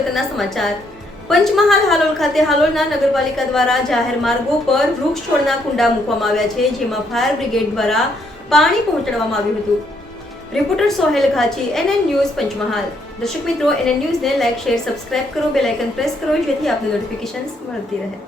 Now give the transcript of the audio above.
અગત્યના સમાચાર પંચમહાલ હાલોલ ખાતે હાલોલના નગરપાલિકા દ્વારા જાહેર માર્ગો પર વૃક્ષ છોડના કુંડા મૂકવામાં આવ્યા છે, જેમાં ફાયર બ્રિગેડ દ્વારા પાણી પહોંચાડવામાં આવ્યું હતું. Reporter Sohel Ghachi, NN news Panchmahal. દર્શક મિત્રો, NN ન્યૂઝને લાઇક, શેર, સબસ્ક્રાઇબ કરો, બેલ આઇકન પ્રેસ કરો જેથી આપને નોટિફિકેશન્સ મળતી રહે.